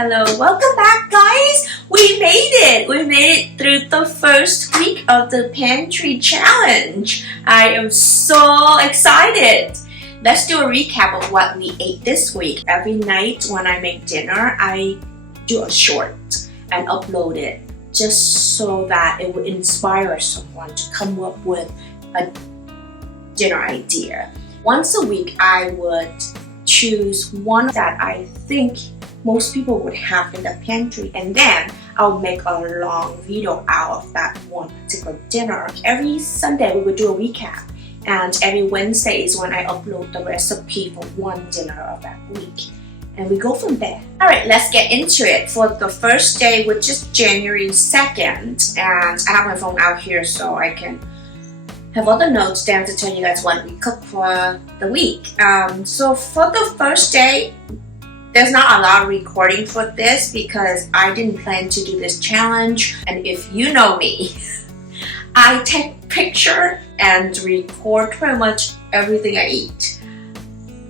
hello. Welcome back, guys. We made it. We made it through the first week of the pantry challenge. I am so excited. Let's do a recap of what we ate this week. Every night when I make dinner, I do a short and upload it just so that it would inspire someone to come up with a dinner idea. Once a week, I would choose one that I think most people would have in the pantry, and then I'll make a long video out of that one particular dinner. Every Sunday, we would do a recap, and every Wednesday is when I upload the recipe for one dinner of that week. And we go from there. Alright, let's get into it. For the first day, which is January 2nd, and I have my phone out here so I can have all the notes down to tell you guys what we cooked for the week. So for the first day, there's not a lot of recording for this because I didn't plan to do this challenge. And if you know me, I take picture and record pretty much everything I eat.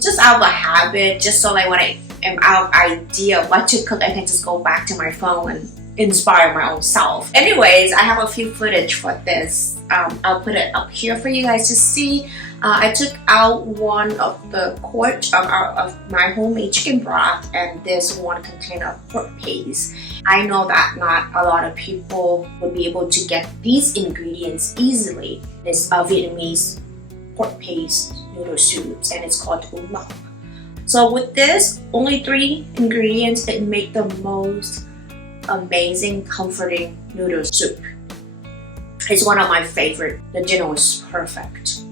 Just out of a habit, just so like when I am out of idea of what to cook, I can just go back to my phone and inspire my own self. Anyways, I have a few footage for this. I'll put it up here for you guys to see. I took out one of the quart of my homemade chicken broth and this one container of pork paste. I know that not a lot of people would be able to get these ingredients easily. It's a Vietnamese pork paste noodle soup and it's called Delish. So with this, only 3 ingredients that make the most amazing, comforting noodle soup. It's one of my favorite. The dinner was perfect.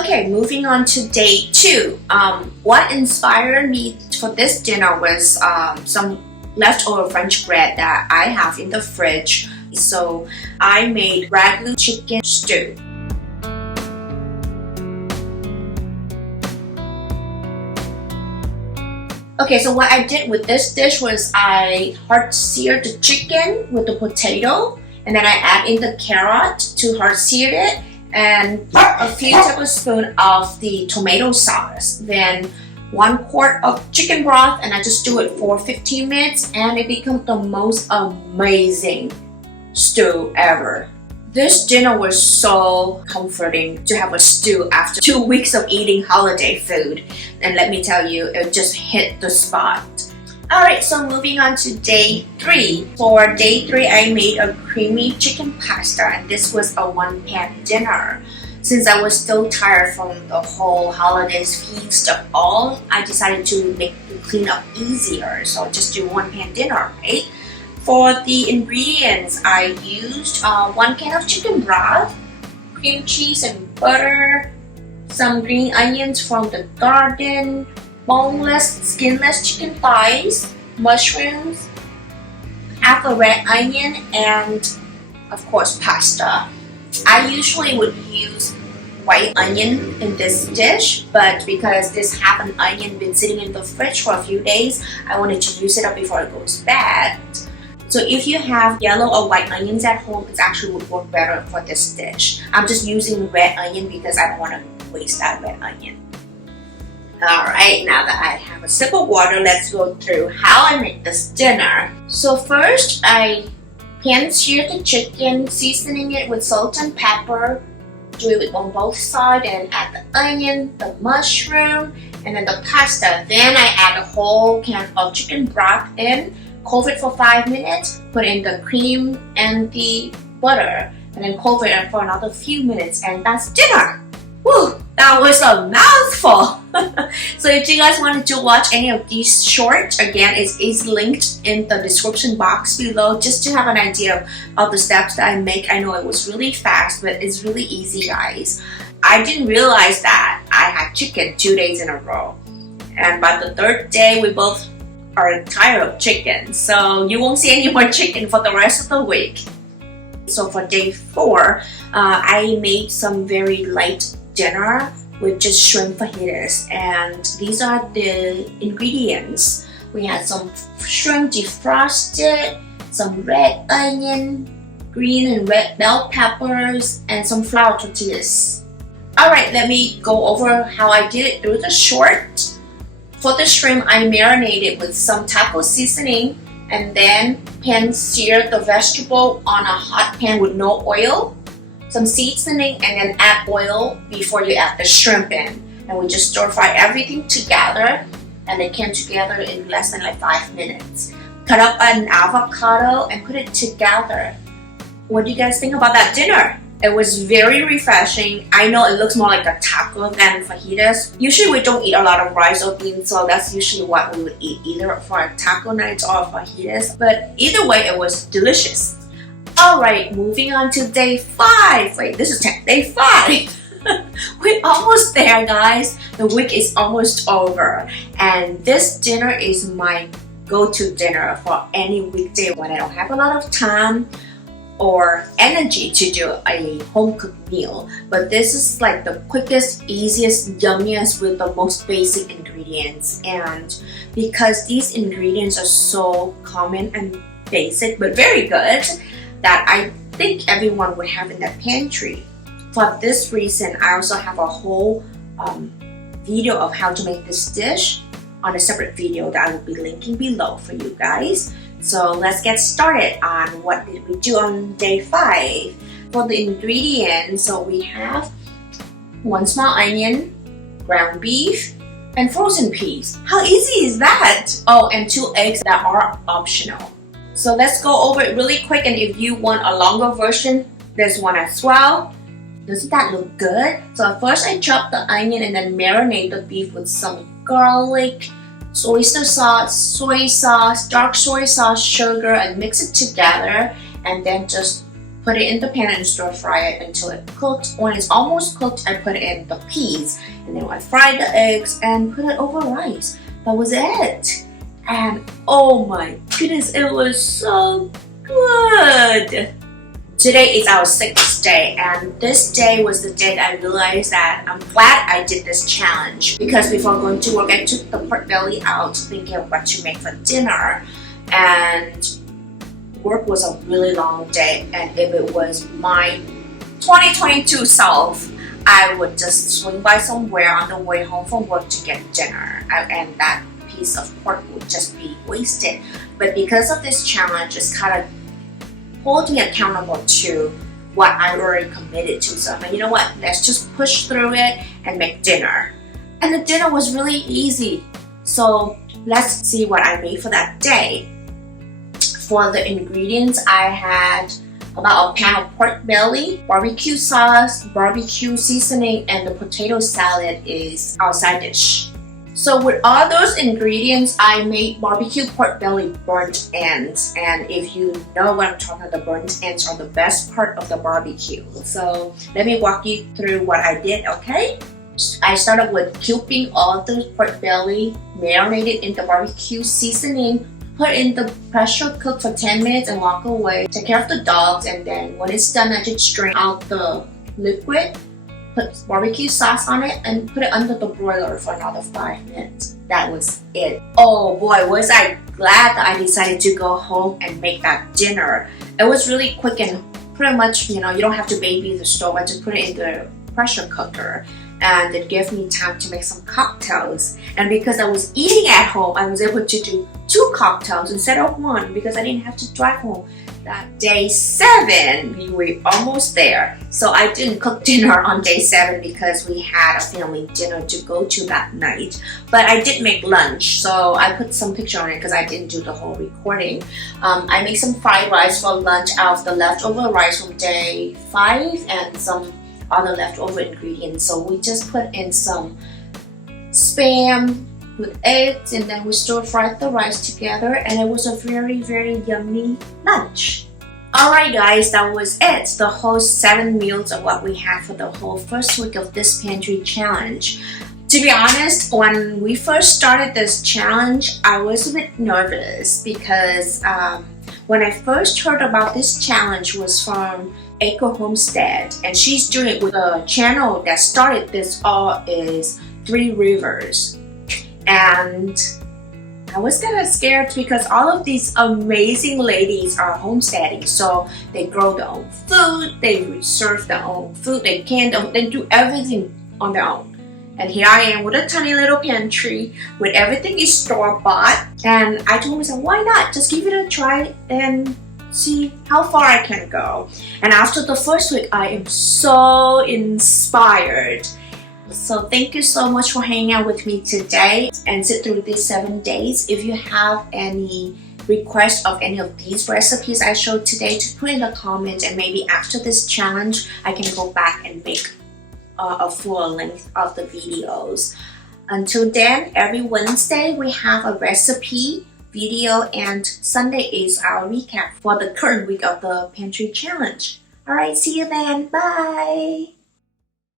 Okay, moving on to day 2. What inspired me for this dinner was some leftover French bread that I have in the fridge. So I made ragu chicken stew. Okay, so what I did with this dish was I hard seared the chicken with the potato, and then I add in the carrot to hard sear it, and a few tablespoons of the tomato sauce. Then 1 quart of chicken broth, and I just do it for 15 minutes, and it becomes the most amazing stew ever. This dinner was so comforting to have a stew after 2 weeks of eating holiday food. And let me tell you, it just hit the spot. Alright, so moving on to day 3. For day 3, I made a creamy chicken pasta, and this was a 1-pan dinner. Since I was still tired from the whole holidays feast of all, I decided to make the cleanup easier. So just do 1-pan dinner, right? For the ingredients, I used 1 can of chicken broth, cream cheese and butter, some green onions from the garden, boneless, skinless chicken thighs, mushrooms, half a red onion, and of course pasta. I usually would use white onion in this dish, but because this half an onion been sitting in the fridge for a few days, I wanted to use it up before it goes bad. So if you have yellow or white onions at home, it actually would work better for this dish. I'm just using red onion because I don't want to waste that red onion. Alright, now that I have a sip of water, let's go through how I make this dinner. So first, I pan-sear the chicken, seasoning it with salt and pepper. Do it on both sides and add the onion, the mushroom, and then the pasta. Then I add a whole can of chicken broth in. Cover it for 5 minutes, put in the cream and the butter, and then cover it for another few minutes, and that's dinner! Woo! That was a mouthful! So if you guys wanted to watch any of these shorts, again, it is linked in the description box below just to have an idea of the steps that I make. I know it was really fast, but it's really easy, guys. I didn't realize that I had chicken 2 days in a row. And by the 3rd day, we both are tired of chicken, so you won't see any more chicken for the rest of the week. So for day 4, I made some very light dinner with just shrimp fajitas, and these are the ingredients. We had some shrimp defrosted, some red onion, green and red bell peppers, and some flour tortillas. Alright, let me go over how I did it through the short. For the shrimp, I marinated with some taco seasoning and then pan-seared the vegetable on a hot pan with no oil, some seasoning, and then add oil before you add the shrimp in. And we just stir fry everything together, and it came together in less than like 5 minutes. Cut up an avocado and put it together. What do you guys think about that dinner? It was very refreshing. I know it looks more like a taco than fajitas. Usually we don't eat a lot of rice or beans, so that's usually what we would eat either for our taco nights or fajitas. But either way, it was delicious. Alright, moving on to day 5. Wait, this is day 5. We're almost there, guys. The week is almost over. And this dinner is my go-to dinner for any weekday when I don't have a lot of time or energy to do a home-cooked meal. But this is like the quickest, easiest, yummiest with the most basic ingredients. And because these ingredients are so common and basic but very good, that I think everyone would have in their pantry. For this reason, I also have a whole video of how to make this dish on a separate video that I will be linking below for you guys. So let's get started on what did we do on day 5. For the ingredients, so we have 1 small onion, ground beef, and frozen peas. How easy is that? Oh, and 2 eggs that are optional. So let's go over it really quick, and if you want a longer version, there's one as well. Doesn't that look good? So first I chop the onion and then marinate the beef with some garlic, oyster sauce, soy sauce, dark soy sauce, sugar, and mix it together, and then just put it in the pan and stir fry it until it cooks. When it's almost cooked, I put in the peas, and then I fry the eggs and put it over rice. That was it. And oh my goodness, it was so good. Today is our 6th day, and this day was the day that I realized that I'm glad I did this challenge, because before going to work I took the pork belly out thinking of what to make for dinner, and work was a really long day, and if it was my 2022 self, I would just swing by somewhere on the way home from work to get dinner, and that piece of pork would just be wasted. But because of this challenge, it's kind of hold me accountable to what I already committed to. So I'm like, you know what, let's just push through it and make dinner. And the dinner was really easy. So let's see what I made for that day. For the ingredients, I had about a pan of pork belly, barbecue sauce, barbecue seasoning, and the potato salad is our side dish. So with all those ingredients, I made barbecue pork belly burnt ends. And if you know what I'm talking about, the burnt ends are the best part of the barbecue. So let me walk you through what I did, okay? I started with cubing all the pork belly, marinated in the barbecue seasoning, put in the pressure cook for 10 minutes and walk away. Take care of the dogs, and then when it's done, I just strain out the liquid, put barbecue sauce on it, and put it under the broiler for another 5 minutes. That was it. Oh boy, was I glad that I decided to go home and make that dinner. It was really quick and pretty much, you don't have to baby the stove. I just put it in the pressure cooker, and it gave me time to make some cocktails. And because I was eating at home, I was able to do 2 cocktails instead of 1 because I didn't have to drive home. That day 7, we were almost there. So I didn't cook dinner on day 7 because we had a family dinner to go to that night. But I did make lunch, so I put some picture on it because I didn't do the whole recording. I made some fried rice for lunch out of the leftover rice from day 5 and some other leftover ingredients. So we just put in some Spam with eggs, and then we stir fried the rice together, and it was a very, very yummy lunch. Alright guys, that was it. The whole 7 meals of what we had for the whole first week of this pantry challenge. To be honest, when we first started this challenge, I was a bit nervous because when I first heard about this challenge was from Eco Homestead, and she's doing it with a channel that started this all is 3 Rivers. And I was kind of scared because all of these amazing ladies are homesteading, so they grow their own food, they reserve their own food, they can, they do everything on their own. And here I am with a tiny little pantry with everything is store-bought. And I told myself, why not? Just give it a try and see how far I can go. And after the first week, I am so inspired. So thank you so much for hanging out with me today and sit through these 7 days. If you have any requests of any of these recipes I showed today, to put in the comments, and maybe after this challenge I can go back and make a full length of the videos. Until then, every Wednesday we have a recipe video, and Sunday is our recap for the current week of the pantry challenge. Alright, see you then. Bye!